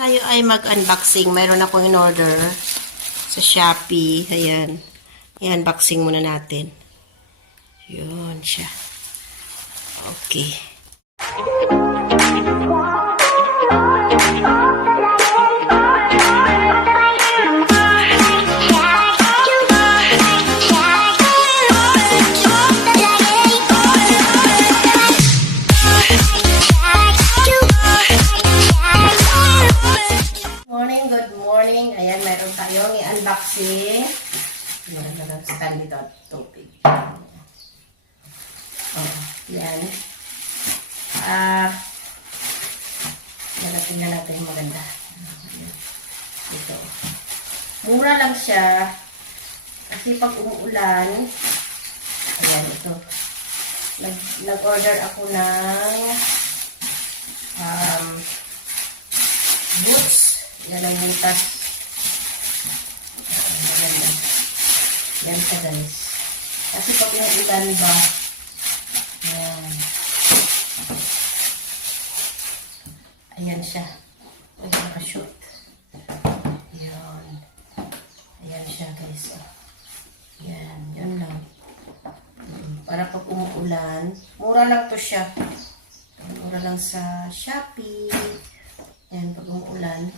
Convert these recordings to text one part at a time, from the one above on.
Tayo ay mag-unboxing. Mayroon akong in-order sa Shopee. Ayan. I-unboxing muna natin. Yun siya. Okay. Good morning. Ayan, mayroon tayong i-unboxing. Meron na lang stand dito at tubig. Oh, yan. Tingnan natin yung maganda. Ito. Mura lang siya. Kasi pag umuulan, ayan, ito. Nag-order ako ng boots. Yan ang butas. Yan siya, guys. Kasi pag umuulan ba, yan. Ayan siya. Ay, nakashoot. Yan. Ayan siya, guys. Yan. Yan lang. Para pag umuulan, mura lang to siya. Mura lang sa Shopee. Yan, pag umuulan,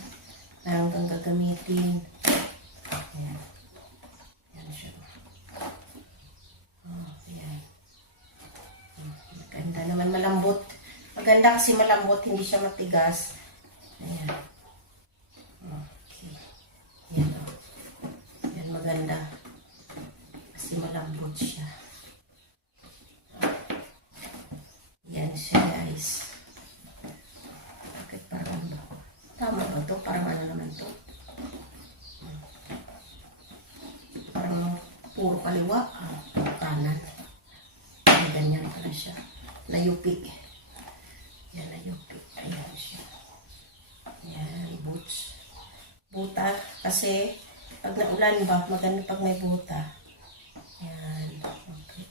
mayroon kang gagamitin. Ayan. Ayan siya. Oh, ayan. Maganda naman, malambot. Maganda kasi malambot, hindi siya matigas. Ayan. Okay. Ayan. Ayan, maganda. Kasi malambot siya. Ayan siya, guys. Bakit parang tama ba ito? Parang ano naman ito? Parang puro kaliwa. Kanan. Ay, ganyan pala siya. Layupi. Yan, layupi. Ayan siya. Yan, boots. Buta. Kasi, pag naulan ba, maganda pag may buta. Yan. Okay.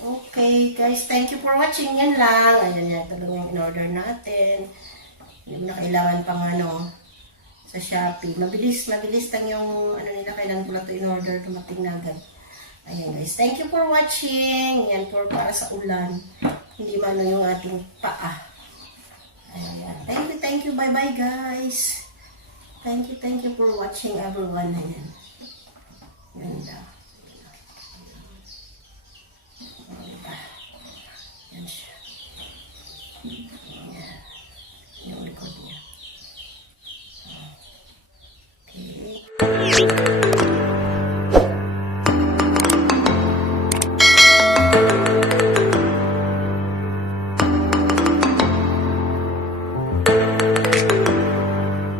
Okay, guys. Thank you for watching. Yan lang. Ayan yan. Talagang yung in-order natin. Hindi mo na kailangan pang sa Shopee. Mabilis lang yung nila. Kailangan ko lang ito in-order. Dumating na agad. Ayan, guys. Thank you for watching. Yan for para sa ulan. Hindi man yung ating paa. Ayan. Thank you. Bye-bye, guys. Thank you for watching, everyone. Ayan. Ganda. Yan siya.